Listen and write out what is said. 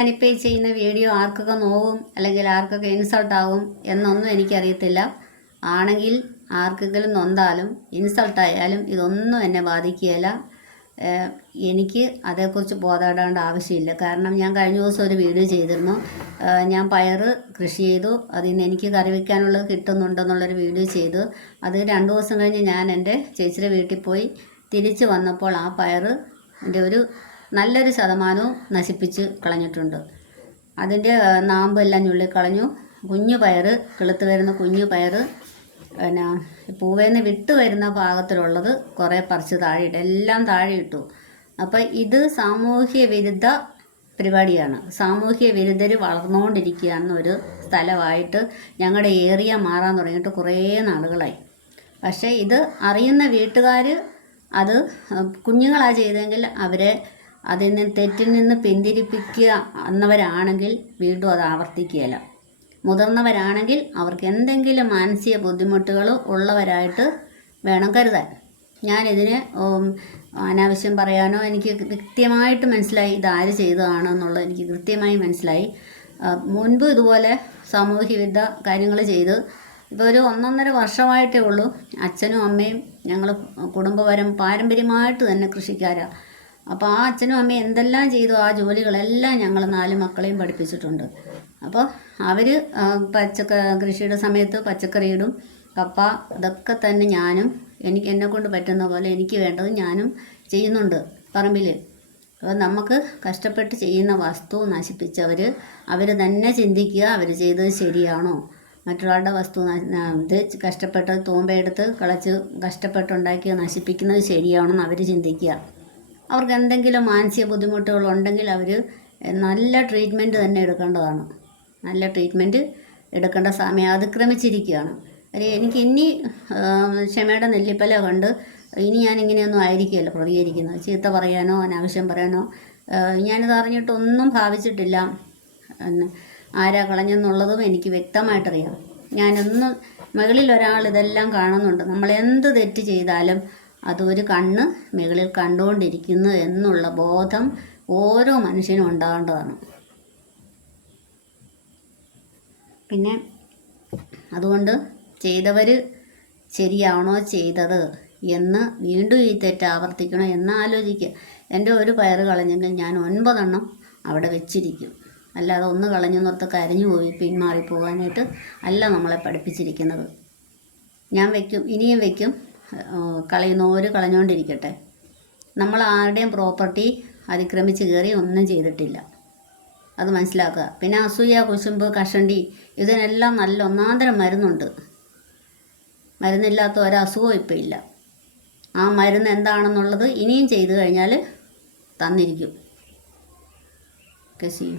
ഞാനിപ്പോൾ ഈ ചെയ്യുന്ന വീഡിയോ ആർക്കൊക്കെ നോവും അല്ലെങ്കിൽ ആർക്കൊക്കെ ഇൻസൾട്ടാവും എന്നൊന്നും എനിക്കറിയത്തില്ല. ആണെങ്കിൽ ആർക്കെങ്കിലും നൊന്താലും ഇൻസൾട്ടായാലും ഇതൊന്നും എന്നെ ബാധിക്കുകയില്ല. എനിക്ക് അതേക്കുറിച്ച് ബോധപ്പെടേണ്ട ആവശ്യമില്ല. കാരണം ഞാൻ കഴിഞ്ഞ ദിവസം ഒരു വീഡിയോ ചെയ്തിരുന്നു. ഞാൻ പയർ കൃഷി ചെയ്തു, അതിൽ നിന്ന് എനിക്ക് കറി വയ്ക്കാനുള്ളത് കിട്ടുന്നുണ്ടെന്നുള്ളൊരു വീഡിയോ ചെയ്തു. അത് 2 ദിവസം കഴിഞ്ഞ് ഞാൻ എൻ്റെ ചേച്ചിയുടെ വീട്ടിൽ പോയി തിരിച്ച് വന്നപ്പോൾ ആ പയറിൻ്റെ ഒരു നല്ലൊരു ശതമാനവും നശിപ്പിച്ച് കളഞ്ഞിട്ടുണ്ട്. അതിൻ്റെ നാമ്പെല്ലാം ഞുള്ളിക്കളഞ്ഞു. കുഞ്ഞു പയർ, കിളുത്ത് വരുന്ന കുഞ്ഞു പയർ പിന്നെ പൂവേന്ന് വിട്ട് വരുന്ന പാകത്തിലുള്ളത് കുറേ പറിച്ച് താഴെയിട്ട് എല്ലാം താഴെ ഇട്ടു. അപ്പം ഇത് സാമൂഹ്യ വിരുദ്ധ പരിപാടിയാണ്. സാമൂഹ്യ വിരുദ്ധർ വളർന്നുകൊണ്ടിരിക്കുകയെന്നൊരു സ്ഥലമായിട്ട് ഞങ്ങളുടെ ഏരിയ മാറാൻ തുടങ്ങിയിട്ട് കുറേ നാളുകളായി. പക്ഷേ ഇത് അറിയുന്ന വീട്ടുകാർ അത് കുഞ്ഞുങ്ങളാണ് ചെയ്തെങ്കിൽ അവരെ അതിൽ നിന്ന് തെറ്റിൽ നിന്ന് പിന്തിരിപ്പിക്കുക എന്നവരാണെങ്കിൽ വീണ്ടും അത് ആവർത്തിക്കുകയില്ല. മുതിർന്നവരാണെങ്കിൽ അവർക്ക് എന്തെങ്കിലും മാനസിക ബുദ്ധിമുട്ടുകൾ ഉള്ളവരായിട്ട് വേണം കരുതാൻ. ഞാനിതിന് അനാവശ്യം പറയാനോ, എനിക്ക് കൃത്യമായിട്ട് മനസ്സിലായി ഇതാര് ചെയ്തതാണെന്നുള്ളത് എനിക്ക് കൃത്യമായി മനസ്സിലായി. മുൻപ് ഇതുപോലെ സാമൂഹ്യവിരുദ്ധ കാര്യങ്ങൾ ചെയ്ത് ഇപ്പോൾ ഒരു 1.5 വർഷമായിട്ടേ ഉള്ളൂ. അച്ഛനും അമ്മയും ഞങ്ങൾ പാരമ്പര്യമായിട്ട് തന്നെ കൃഷിക്കാരാണ്. അപ്പോൾ ആ അച്ഛനും അമ്മയും എന്തെല്ലാം ചെയ്തു ആ ജോലികളെല്ലാം ഞങ്ങൾ 4 മക്കളെയും പഠിപ്പിച്ചിട്ടുണ്ട്. അപ്പോൾ അവർ കൃഷിയുടെ സമയത്ത് പച്ചക്കറിയിടും, കപ്പ, ഇതൊക്കെ തന്നെ ഞാനും എന്നെക്കൊണ്ട് പറ്റുന്ന പോലെ എനിക്ക് വേണ്ടത് ഞാനും ചെയ്യുന്നുണ്ട് പറമ്പിൽ. അപ്പോൾ നമുക്ക് കഷ്ടപ്പെട്ട് ചെയ്യുന്ന വസ്തു നശിപ്പിച്ചവർ തന്നെ ചിന്തിക്കുക, അവർ ചെയ്തത് ശരിയാണോ, മറ്റൊരാളുടെ വസ്തു ഇത് കഷ്ടപ്പെട്ട് തൂമ്പയെടുത്ത് കളച്ച് കഷ്ടപ്പെട്ടുണ്ടാക്കി നശിപ്പിക്കുന്നത് ശരിയാണെന്ന് അവർ ചിന്തിക്കുക. അവർക്ക് എന്തെങ്കിലും മാനസിക ബുദ്ധിമുട്ടുകളുണ്ടെങ്കിൽ അവർ നല്ല ട്രീറ്റ്മെൻറ്റ് തന്നെ എടുക്കേണ്ടതാണ്. നല്ല ട്രീറ്റ്മെൻറ്റ് എടുക്കേണ്ട സമയം അതിക്രമിച്ചിരിക്കുകയാണ്. എനിക്ക് ഇനി ക്ഷമയുടെ നെല്ലിപ്പല കണ്ട് ഇനി ഞാനിങ്ങനെയൊന്നും ആയിരിക്കുമല്ലോ പ്രതികരിക്കുന്നത്. ചീത്ത പറയാനോ അനാവശ്യം പറയാനോ ഞാനിത് അറിഞ്ഞിട്ടൊന്നും ഭാവിച്ചിട്ടില്ല. ആരാ കളഞ്ഞെന്നുള്ളതും എനിക്ക് വ്യക്തമായിട്ടറിയാം. ഞാനൊന്നും മുകളിൽ ഒരാൾ ഇതെല്ലാം കാണുന്നുണ്ട്. നമ്മൾ എന്ത് തെറ്റ് ചെയ്താലും അതൊരു കണ്ണ് മുകളിൽ കണ്ടുകൊണ്ടിരിക്കുന്നു എന്നുള്ള ബോധം ഓരോ മനുഷ്യനും ഉണ്ടാകേണ്ടതാണ്. പിന്നെ അതുകൊണ്ട് ചെയ്തവർ ശരിയാണോ ചെയ്തത് എന്ന് വീണ്ടും ഈ തെറ്റ് ആവർത്തിക്കണോ എന്ന് ആലോചിക്കുക. എൻ്റെ ഒരു പയർ കളഞ്ഞെങ്കിൽ ഞാൻ 9 എണ്ണം അവിടെ വെച്ചിരിക്കും. അല്ലാതെ ഒന്ന് കളഞ്ഞു നിർത്ത് കരഞ്ഞു പോയി പിന്മാറിപ്പോകാനായിട്ട് അല്ല നമ്മളെ പഠിപ്പിച്ചിരിക്കുന്നത്. ഞാൻ വയ്ക്കും, ഇനിയും വയ്ക്കും. കളയുന്നവർ കളഞ്ഞുകൊണ്ടിരിക്കട്ടെ. നമ്മൾ ആരുടെയും പ്രോപ്പർട്ടി അതിക്രമിച്ച് കയറി ഒന്നും ചെയ്തിട്ടില്ല, അത് മനസ്സിലാക്കുക. പിന്നെ അസൂയ, കുശുമ്പ്, കഷണ്ടി ഇതിനെല്ലാം നല്ല ഒന്നാന്തരം മരുന്നുണ്ട്. മരുന്നില്ലാത്ത ഒരസുഖവും ഇപ്പം ഇല്ല. ആ മരുന്ന് എന്താണെന്നുള്ളത് ഇനിയും ചെയ്തു കഴിഞ്ഞാൽ തന്നിരിക്കും. Okay, see U.